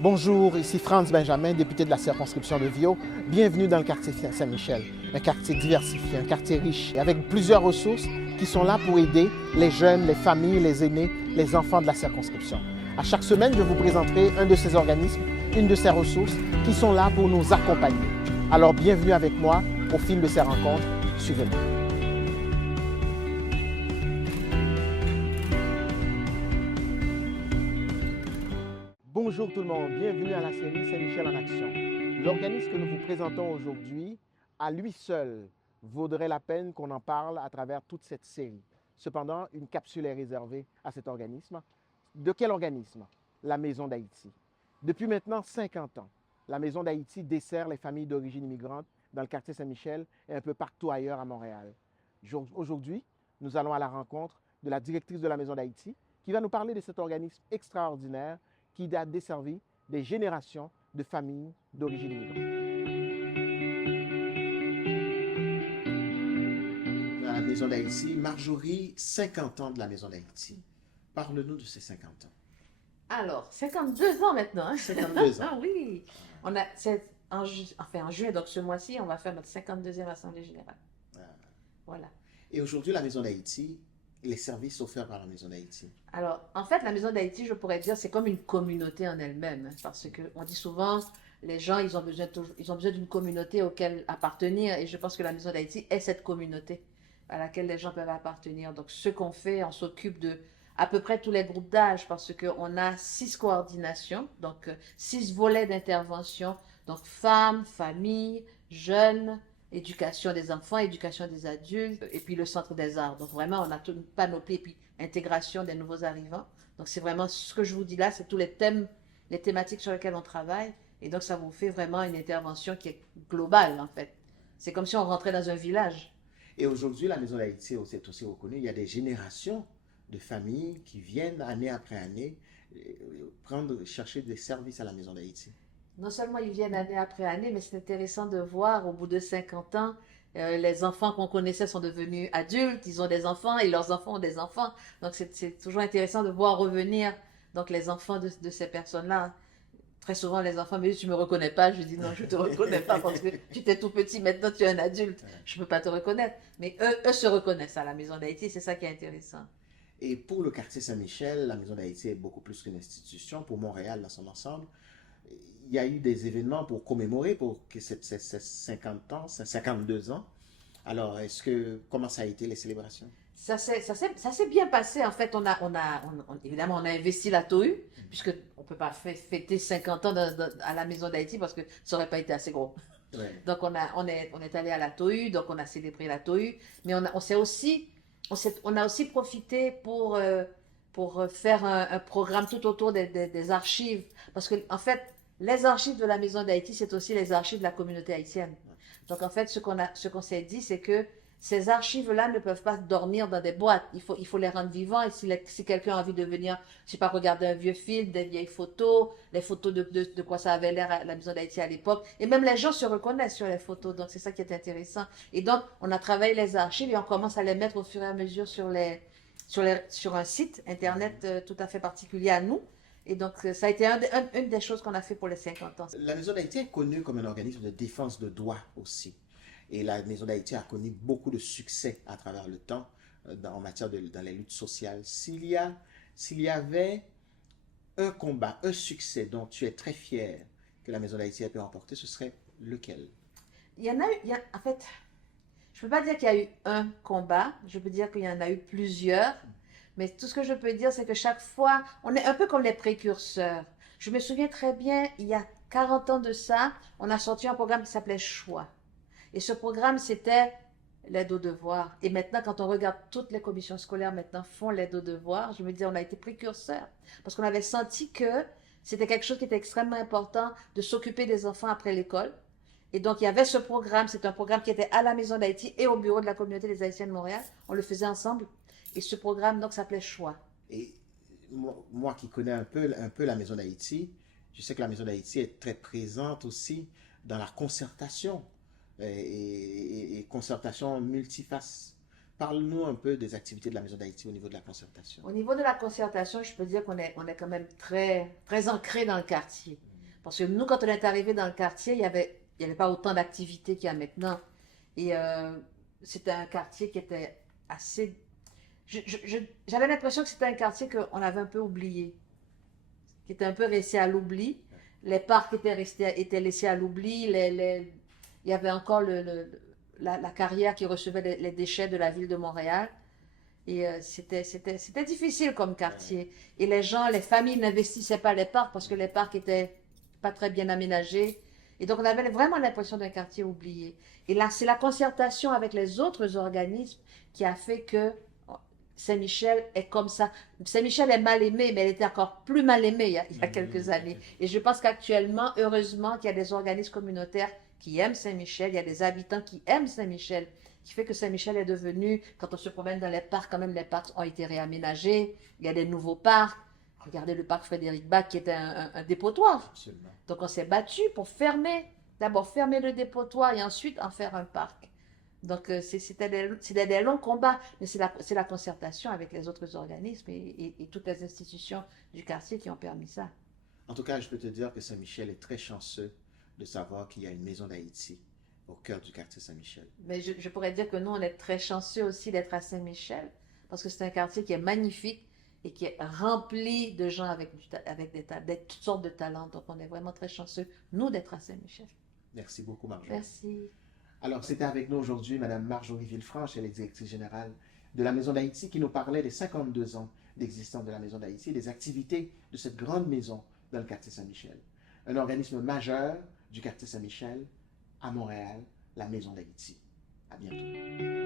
Bonjour, ici Franz Benjamin, député de la circonscription de Viau. Bienvenue dans le quartier Saint-Michel, un quartier diversifié, un quartier riche, avec plusieurs ressources qui sont là pour aider les jeunes, les familles, les aînés, les enfants de la circonscription. À chaque semaine, je vous présenterai un de ces organismes, une de ces ressources qui sont là pour nous accompagner. Alors bienvenue avec moi au fil de ces rencontres. Suivez-moi. Bonjour tout le monde, bienvenue à la série Saint-Michel en action. L'organisme que nous vous présentons aujourd'hui, à lui seul, vaudrait la peine qu'on en parle à travers toute cette série. Cependant, une capsule est réservée à cet organisme. De quel organisme? La Maison d'Haïti. Depuis maintenant 50 ans, la Maison d'Haïti dessert les familles d'origine immigrante dans le quartier Saint-Michel et un peu partout ailleurs à Montréal. Aujourd'hui, nous allons à la rencontre de la directrice de la Maison d'Haïti qui va nous parler de cet organisme extraordinaire qui a desservi des générations de familles d'origine immigrante. À la Maison d'Haïti, Marjorie, 50 ans de la Maison d'Haïti. Parle-nous de ces 50 ans. Alors, 52 ans maintenant. Hein? 52 ans. Ah oui. En juin, donc ce mois-ci, on va faire notre 52e Assemblée générale. Ah. Voilà. Et aujourd'hui, la Maison d'Haïti, les services offerts par la Maison d'Haïti. Alors, en fait, la Maison d'Haïti, je pourrais dire, c'est comme une communauté en elle-même. Hein, parce qu'on dit souvent, les gens, ils ont besoin d'une communauté auquel appartenir. Et je pense que la Maison d'Haïti est cette communauté à laquelle les gens peuvent appartenir. Donc, ce qu'on fait, on s'occupe de à peu près tous les groupes d'âge parce qu'on a 6 coordinations, donc 6 volets d'intervention. Donc, femmes, familles, jeunes, éducation des enfants, éducation des adultes, et puis le centre des arts. Donc vraiment, on a toute une panoplie, et puis intégration des nouveaux arrivants. Donc c'est vraiment ce que je vous dis là, c'est tous les thèmes, les thématiques sur lesquelles on travaille. Et donc ça vous fait vraiment une intervention qui est globale en fait. C'est comme si on rentrait dans un village. Et aujourd'hui, la Maison d'Haïti est aussi reconnue. Il y a des générations de familles qui viennent année après année chercher des services à la Maison d'Haïti. Non seulement ils viennent année après année, mais c'est intéressant de voir au bout de 50 ans, les enfants qu'on connaissait sont devenus adultes, ils ont des enfants et leurs enfants ont des enfants. Donc c'est toujours intéressant de voir revenir donc les enfants de ces personnes-là. Très souvent, les enfants me disent, tu me reconnais pas. Je dis, non, je te reconnais pas parce que tu étais tout petit, maintenant tu es un adulte. Je peux pas te reconnaître. Mais eux se reconnaissent à la Maison d'Haïti, c'est ça qui est intéressant. Et pour le quartier Saint-Michel, la Maison d'Haïti est beaucoup plus qu'une institution. Pour Montréal dans son ensemble, il y a eu des événements pour commémorer pour que ces 50 ans, ces 52 ans. Alors, comment ça a été les célébrations? Ça s'est bien passé. En fait, évidemment, on a investi la TOU, puisque on ne peut pas fêter 50 ans à la Maison d'Haïti parce que ça n'aurait pas été assez gros. Ouais. Donc, on est allé à la TOU, donc on a célébré la TOU, mais on a aussi profité pour faire un programme tout autour des archives. Parce que, en fait, les archives de la Maison d'Haïti, c'est aussi les archives de la communauté haïtienne. Donc, en fait, ce qu'on s'est dit, c'est que ces archives-là ne peuvent pas dormir dans des boîtes. Il faut les rendre vivants. Et si quelqu'un a envie de venir, je sais pas, regarder un vieux film, des vieilles photos, les photos de quoi ça avait l'air à la Maison d'Haïti à l'époque. Et même les gens se reconnaissent sur les photos. Donc, c'est ça qui est intéressant. Et donc, on a travaillé les archives et on commence à les mettre au fur et à mesure sur un site internet tout à fait particulier à nous. Et donc, ça a été une des choses qu'on a fait pour les 50 ans. La Maison d'Haïti est connue comme un organisme de défense de droits aussi. Et la Maison d'Haïti a connu beaucoup de succès à travers le temps en matière dans les luttes sociales. S'il y avait un combat, un succès dont tu es très fier que la Maison d'Haïti ait pu remporter, ce serait lequel? Il y en a eu, en fait, je ne peux pas dire qu'il y a eu un combat, je peux dire qu'il y en a eu plusieurs. Mais tout ce que je peux dire, c'est que chaque fois, on est un peu comme les précurseurs. Je me souviens très bien, il y a 40 ans de ça, on a sorti un programme qui s'appelait Choix. Et ce programme, c'était l'aide aux devoirs. Et maintenant, quand on regarde toutes les commissions scolaires maintenant font l'aide aux devoirs, je me dis, on a été précurseurs. Parce qu'on avait senti que c'était quelque chose qui était extrêmement important de s'occuper des enfants après l'école. Et donc, il y avait ce programme, c'est un programme qui était à la Maison d'Haïti et au bureau de la communauté des Haïtiens de Montréal. On le faisait ensemble. Et ce programme, donc, s'appelait Choix. Et moi qui connais un peu la Maison d'Haïti, je sais que la Maison d'Haïti est très présente aussi dans la concertation et concertation multiface. Parle-nous un peu des activités de la Maison d'Haïti au niveau de la concertation. Au niveau de la concertation, je peux dire on est quand même très, très ancré dans le quartier. Parce que nous, quand on est arrivé dans le quartier, il y avait pas autant d'activités qu'il y a maintenant. Et c'était un quartier qui était assez... J'avais l'impression que c'était un quartier qu'on avait un peu oublié, qui était un peu resté à l'oubli. Les parcs étaient laissés à l'oubli. Il y avait encore la carrière qui recevait les déchets de la ville de Montréal. Et c'était difficile comme quartier. Et les familles n'investissaient pas les parcs parce que les parcs étaient pas très bien aménagés. Et donc, on avait vraiment l'impression d'un quartier oublié. Et là, c'est la concertation avec les autres organismes qui a fait que Saint-Michel est comme ça. Saint-Michel est mal aimé, mais elle était encore plus mal aimée il y a quelques années. Et je pense qu'actuellement, heureusement, qu'il y a des organismes communautaires qui aiment Saint-Michel, il y a des habitants qui aiment Saint-Michel, qui fait que Saint-Michel est devenu, quand on se promène dans les parcs, quand même les parcs ont été réaménagés, il y a des nouveaux parcs. Regardez le parc Frédéric Bach qui était un dépotoir. Absolument. Donc on s'est battu pour d'abord fermer le dépotoir et ensuite en faire un parc. Donc c'était des longs combats, mais c'est la concertation avec les autres organismes et toutes les institutions du quartier qui ont permis ça. En tout cas, je peux te dire que Saint-Michel est très chanceux de savoir qu'il y a une Maison d'Haïti au cœur du quartier Saint-Michel. Mais je pourrais dire que nous, on est très chanceux aussi d'être à Saint-Michel, parce que c'est un quartier qui est magnifique et qui est rempli de gens avec toutes sortes de talents. Donc on est vraiment très chanceux, nous, d'être à Saint-Michel. Merci beaucoup, Marjorie. Merci. Alors, c'était avec nous aujourd'hui Mme Marjorie Villefranche, elle est directrice générale de la Maison d'Haïti, qui nous parlait des 52 ans d'existence de la Maison d'Haïti et des activités de cette grande maison dans le quartier Saint-Michel. Un organisme majeur du quartier Saint-Michel à Montréal, la Maison d'Haïti. À bientôt.